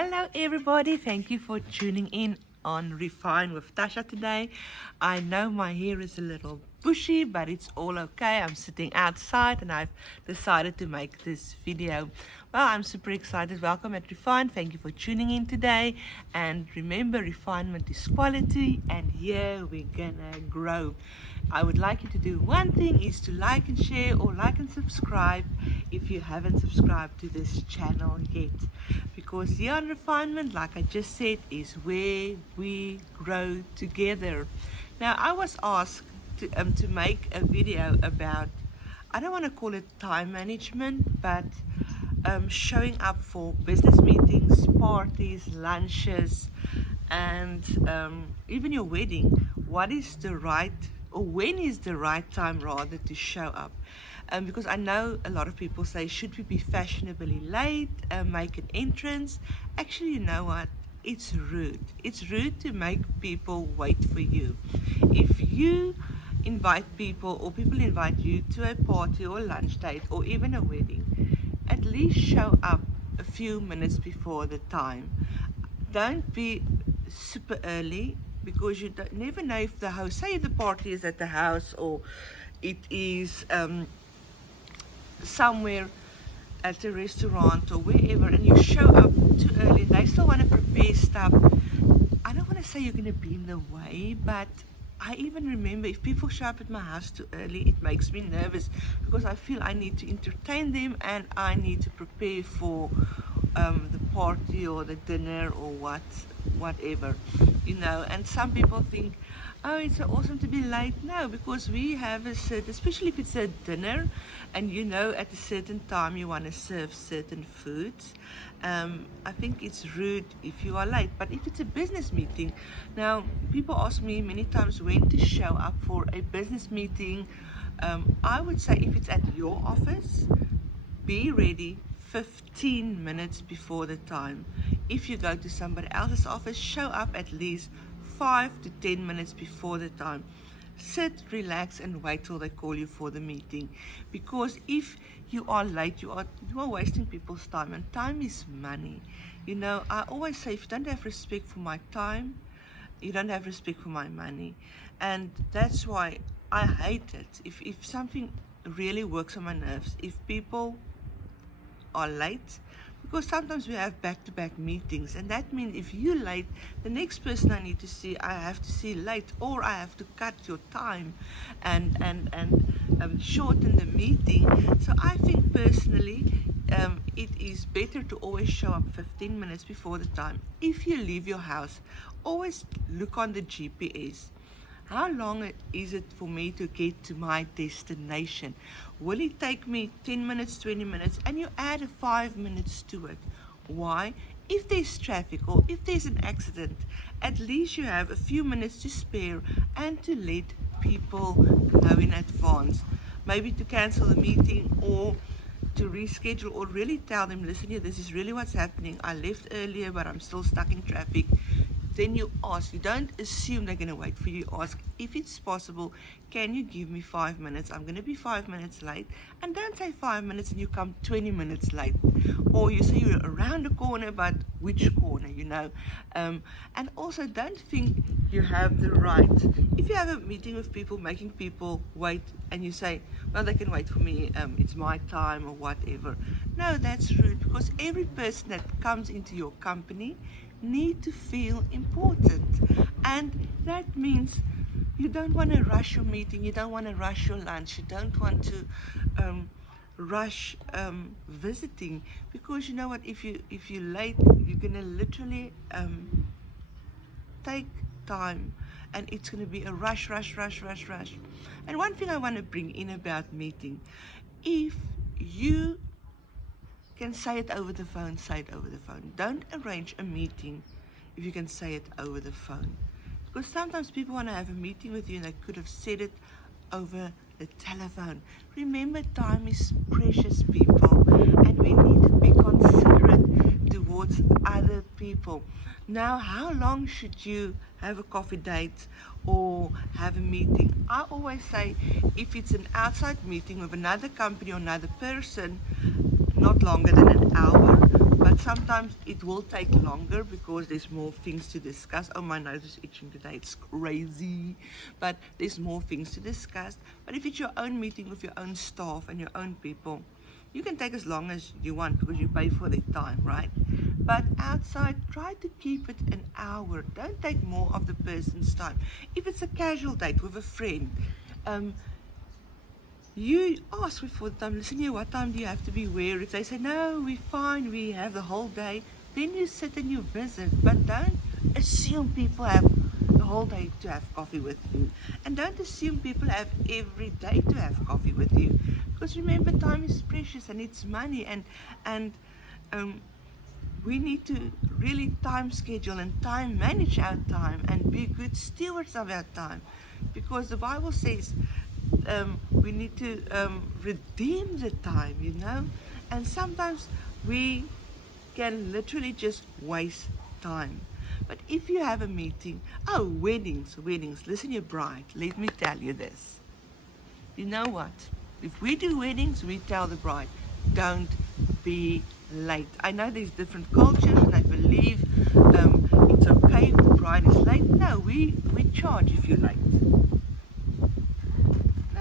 Hello everybody, thank you for tuning in on Refine with Tasha today. I know my hair is a little bushy, but it's all okay. I'm sitting outside and I've decided to make this video. Well, I'm super excited. Welcome at Refine. Thank you for tuning in today. And remember, refinement is quality, and here we're gonna grow. I would like you to do one thing, is to like and share, or like and subscribe if you haven't subscribed to this channel yet, because here on Refinement, like I just said, is where we grow together. Now, I was asked to make a video about, I don't want to call it time management, but showing up for business meetings, parties, lunches, and even your wedding. What is the right, or when is the right time rather, to show up? Because I know a lot of people say, should we be fashionably late, make an entrance? Actually, you know what? It's rude. It's rude to make people wait for you. If you invite people, or people invite you to a party or a lunch date or even a wedding, at least show up a few minutes before the time. Don't be super early, because you never know if the house, say the party is at the house, or it is somewhere at a restaurant or wherever, and you show up too early, they still want to prepare stuff. I don't want to say you're going to be in the way, but I even remember if people show up at my house too early, it makes me nervous, because I feel I need to entertain them and I need to prepare for the party or the dinner or whatever, you know. And some people think, oh, it's so awesome to be late. No, because we have a certain, especially if it's a dinner and you know at a certain time you want to serve certain foods, I think it's rude if you are late. But if it's a business meeting, now people ask me many times when to show up for a business meeting. I would say if it's at your office, be ready 15 minutes before the time. If you go to somebody else's office, show up at least 5 to 10 minutes before the time. Sit, relax, and wait till they call you for the meeting. Because if you are late, you are wasting people's time, and time is money. You know, I always say, if you don't have respect for my time, you don't have respect for my money. And that's why I hate it. If something really works on my nerves, if people are late, because sometimes we have back-to-back meetings, and that means if you're late, the next person I need to see, I have to see late, or I have to cut your time and shorten the meeting. So I think personally, it is better to always show up 15 minutes before the time. If you leave your house, always look on the GPS. How long is it for me to get to my destination? Will it take me 10 minutes, 20 minutes? And you add 5 minutes to it. Why? If there's traffic or if there's an accident, at least you have a few minutes to spare and to let people know in advance. Maybe to cancel the meeting, or to reschedule, or really tell them, listen here, this is really what's happening. I left earlier, but I'm still stuck in traffic. Then you ask, you don't assume they're going to wait for you. Ask, if it's possible, can you give me 5 minutes? I'm going to be 5 minutes late. And don't say 5 minutes and you come 20 minutes late. Or you say you're around the corner, but which corner, you know? And also, don't think you have the right. If you have a meeting with people, making people wait, and you say, well, they can wait for me, it's my time or whatever. No, that's rude, because every person that comes into your company need to feel important, and that means you don't want to rush your meeting, you don't want to rush your lunch, you don't want to rush visiting, because you know what, if you're late, you're gonna literally take time, and it's going to be a rush. And one thing I want to bring in about meeting, if you can say it over the phone, say it over the phone. Don't arrange a meeting if you can say it over the phone, because sometimes people want to have a meeting with you and they could have said it over the telephone. Remember, time is precious, people, and we need to be considerate towards other people. Now, how long should you have a coffee date or have a meeting? I always say, if it's an outside meeting with another company or another person, not longer than an hour. But sometimes it will take longer because there's more things to discuss. Oh, my nose is itching today, it's crazy. But there's more things to discuss. But if it's your own meeting with your own staff and your own people, you can take as long as you want because you pay for their time, right? But outside, try to keep it an hour. Don't take more of the person's time. If it's a casual date with a friend, you ask before the time, listen here, what time do you have to be where? If they say, no, we're fine, we have the whole day, then you sit and you visit. But don't assume people have the whole day to have coffee with you. And don't assume people have every day to have coffee with you. Because remember, time is precious and it's money. And we need to really time schedule and time manage our time and be good stewards of our time. Because the Bible says, we need to redeem the time, you know, and sometimes we can literally just waste time. But if you have a meeting, weddings, listen, your bride, let me tell you this. You know what? If we do weddings, we tell the bride, don't be late. I know there's different cultures, and I believe it's okay if the bride is late. No, we charge if you're late.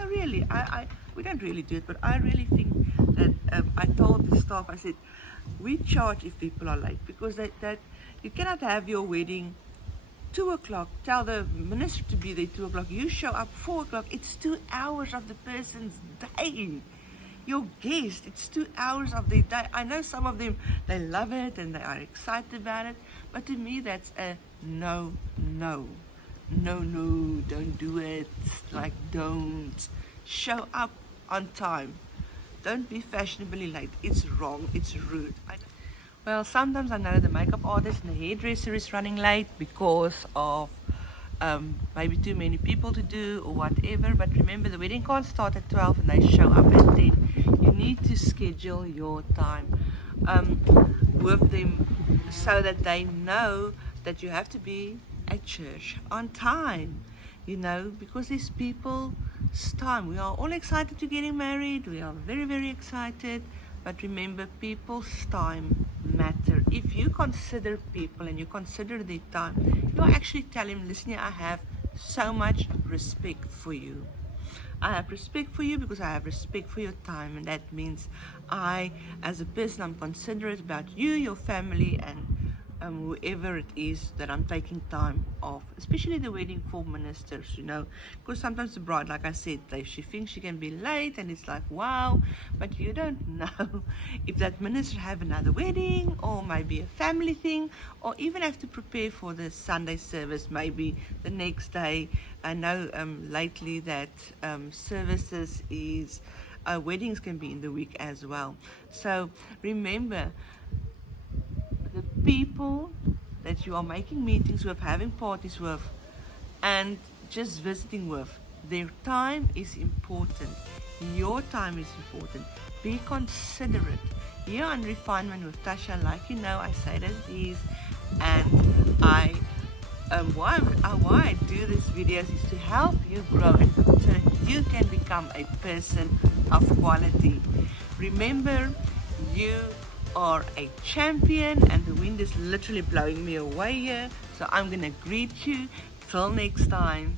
Really, we don't really do it, but I really think that I told the staff, I said, we charge if people are late, because that you cannot have your wedding 2 o'clock, tell the minister to be there 2 o'clock, you show up 4 o'clock, it's 2 hours of the person's day. Your guest, it's 2 hours of their day. I know some of them, they love it and they are excited about it, but to me that's a no, don't do it. Like, don't. Show up on time. Don't be fashionably late. It's wrong, it's rude. Well, sometimes I know the makeup artist and the hairdresser is running late because of maybe too many people to do or whatever, but remember, the wedding can't start at 12 and they show up at 10. You need to schedule your time with them so that they know that you have to be at church on time, you know, because these people's time. We are all excited to getting married. We are very, very excited. But remember, people's time matter. If you consider people and you consider their time, you are actually telling them, listen here, I have so much respect for you. I have respect for you because I have respect for your time. And that means I, as a person, I'm considerate about you, your family, and whoever it is that I'm taking time off, especially the wedding for ministers, you know, because sometimes the bride, like I said, she thinks she can be late, and it's like, wow, but you don't know if that minister have another wedding or maybe a family thing, or even have to prepare for the Sunday service maybe the next day. I know lately that services is weddings can be in the week as well. So remember, the people that you are making meetings with, having parties with, and just visiting with, their time is important. Your time is important. Be considerate. Here on Refinement with Tasha, like you know, I say it as it is, and why I do these videos is to help you grow and so that you can become a person of quality. Remember, you are a champion, and the wind is literally blowing me away here, so I'm gonna greet you till next time.